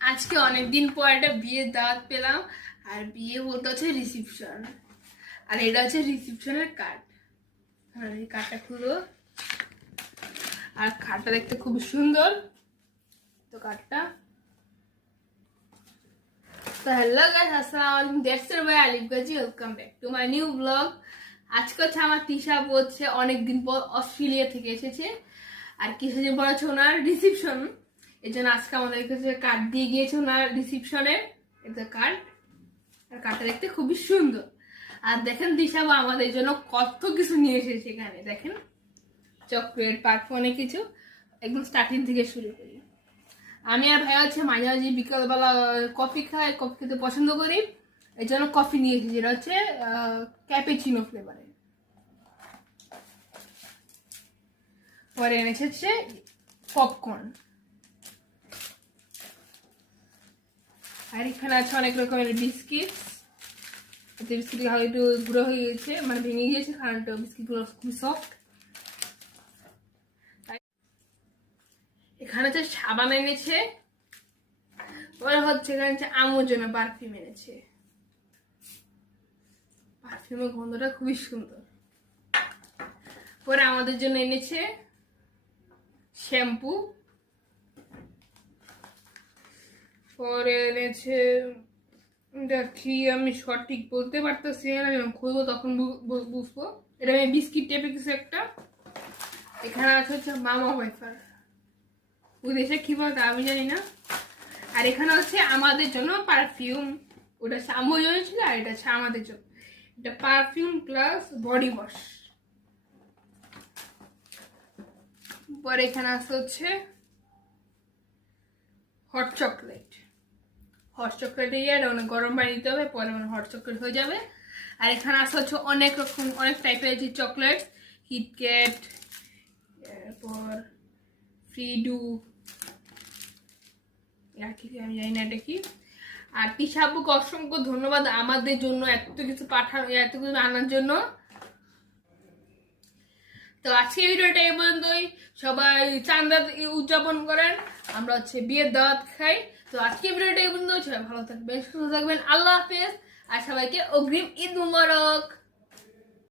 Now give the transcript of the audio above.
আজকে অনেকদিন পর একটা বিয়ের দাওয়াত পেলাম। আর বিয়ে বলতে হচ্ছে রিসিপশন। আর এটা হচ্ছে রিসিপশনের কার্ড। আর এই কার্ডটা খুলো। আর কার্ডটা দেখতে খুব সুন্দর। তো কার্ডটা তো হ্যালো গাইস, আসসালামু আলাইকুম। That's it by Alif Gazi. Welcome back to my new blog. আজকে হচ্ছে আমার তিশা বলছে অনেকদিন পর অস্ট্রেলিয়া থেকে এসেছে। আর কিছুদিন পর হচ্ছে ওনার রিসিপশন। এই জন্য আজকে আমাদের কাছে কার্ড দিয়ে গিয়েছে ওনার রিসিপশনের। এটা কার্ড। আর কার্ডটা দেখতে খুবই সুন্দর। আর দেখেন দিশাবু আমাদের জন্য কত কিছু নিয়ে এসেছে এখানে। দেখেন চকলেট, পারফিউম, অনেক কিছু। একদম স্টার্টিং থেকে শুরু করি। আমি আর ভাই হচ্ছে মাঝে মাঝে বিকালবেলা কফি খাই, কফি খেতে পছন্দ করি। এই জন্য কফি নিয়ে এসেছি, যেটা হচ্ছে ক্যাপেচিনো ফ্লেভারে। পরে এনেছে হচ্ছে পপকর্ন। আর এখানে আছে অনেক রকমের বিস্কিট। বিস্কিট একটু গুঁড়ো হয়ে গেছে, মানে ভেঙে গিয়েছে, কারণ বিস্কিটগুলো খুবই সফট। এখানে হচ্ছে সাবান এনেছে। পরে হচ্ছে এখানে হচ্ছে আমুর জন্য পারফিউম এনেছে। পারফিউমের গন্ধটা খুবই সুন্দর। পরে আমাদের জন্য এনেছে শ্যাম্পু। পরে এনেছে এটা কি আমি সঠিক বলতে পারতেছি না, যখন খুলবো তখন বুঝবো। এটা আমি বিস্কিট টাইপের কিছু একটা। এখানে আছে হচ্ছে মামা ওয়েফার। ওই দেশে কি বলতো আমি জানি না। আর এখানে হচ্ছে আমাদের জন্য পারফিউম। ওটা হচ্ছে আম্মুর জন্য ছিল, আর এটা হচ্ছে আমাদের জন্য। এটা পারফিউম প্লাস বডি ওয়াশ। পরে এখানে আছে হচ্ছে হট চকলেট। হট চকলেট অনেক গরম পানি দিতে হবে, পরে মানে হট চকলেট হয়ে যাবে। আর এখানে আছে হচ্ছে অনেক রকম, অনেক টাইপের যে চকলেট, কিটক্যাট, এরপর ফ্রিডু, আর কি আমি জানি না এটা কি। আর তিশাবুকে অসংখ্য ধন্যবাদ আমাদের জন্য এত কিছু পাঠানো, এত কিছু আনার জন্য। তো আজকে ভিডিওটা এই পর্যন্তই। সবাই চাঁদা উদযাপন করেন, আমরা হচ্ছে বিয়ের দাওয়াত খাই। তো আজকে ভিডিওটা এই পর্যন্ত। সবাই ভালো থাকবেন, সুস্থ থাকবেন। আল্লাহ হাফেজ। আর সবাইকে অগ্রিম ঈদ মুবারক।